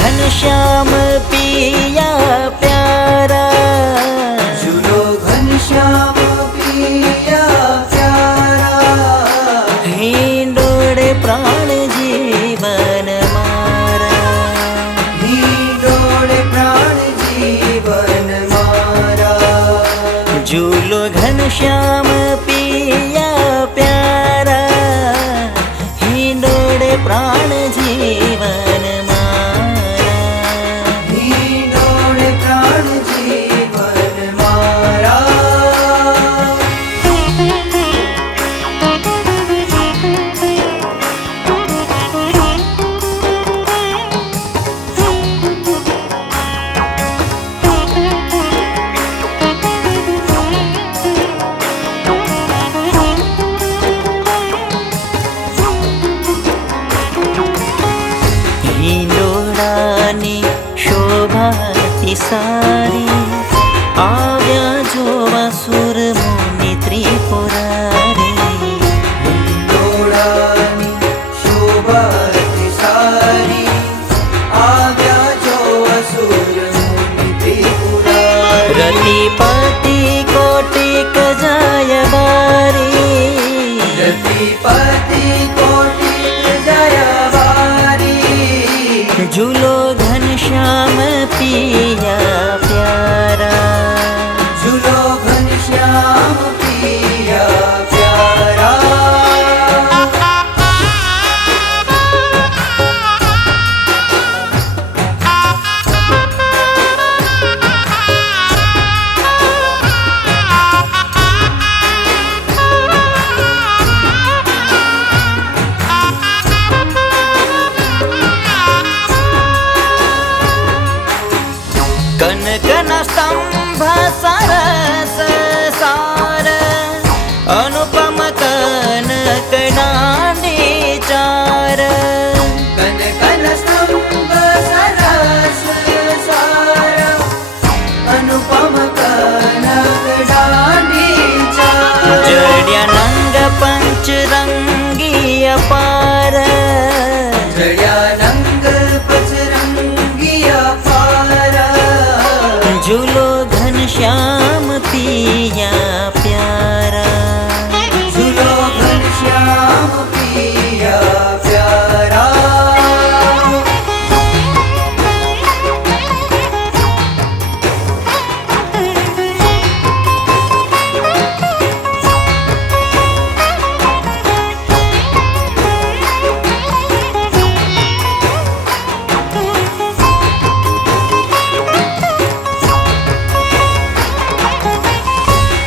घनश्याम पिया प्यारा, झूलो घनश्याम पिया प्यारा, हिंडोळे प्राण जीवन मारा, हिंडोळे प्राण जीवन मारा, झूलो घनश्याम पिया प्यारा, हिंडोळे प्राण जीवन मारा, हिंडोळे प्राण जीवन मारा. हिंडोळानी शोभा ती सारी, आव्या जोवा सुर मुनी त्रिपुरारी, हिंडोळानी शोभा ती सारी, आव्या जो असुर मुनी त्रिपुरारी, रतिपति कोटिक जय बारी, रतिपति कोटिक जयवारी, झूलो घनश्याम पिया प्यारा, झूलो घनश्याम पिया प्यारा. कन कन स्तंभ सरस सार, अनुपम कनक डांडी चार, कन कन स्तंभ सरस सार, अनुपम कनक डांडी चार, जड्या नंग पंचरंगी अपार, जड्या रंग पचरंगी अपार, झूलो घनश्याम पिया प्यारा, झूलो घनश्याम पिया प्यारा.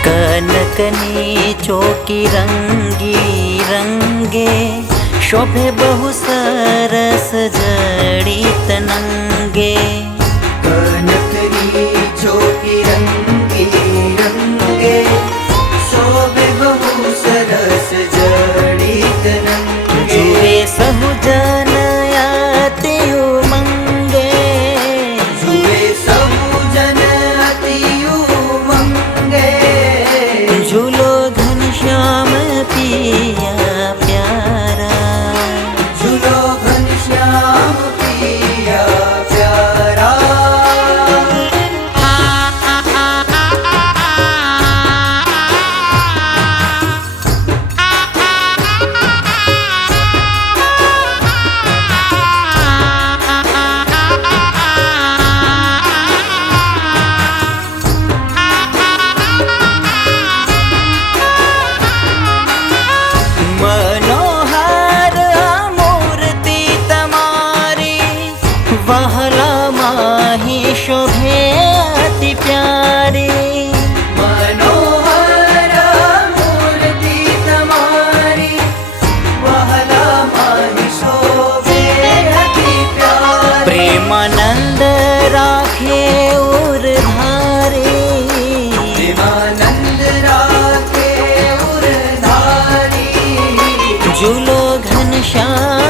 कनकनी चौकी रंगी रंगे, शोभे बहु सरस जड़ित नंगे, कनकनी चौकी रंगी रंगे, शोभे बहु सरस जड़ित नंगे, जुए सहु जन अति उमंगे, जुए सबु जन अति उमंगे, झूलो घनश्याम पिया प्यारा, झूलो घनश्याम पिया प्यारा. मनोहर मूर्ति तमारी, वहला माही शोभे अति प्यारी, मनोहर मूर्ति तमारी, वहला माही शोभे अति प्यारी, प्रेमानंद राखे उरधारी, प्रेमानंद राखे उरधारी, झूलो घनश्याम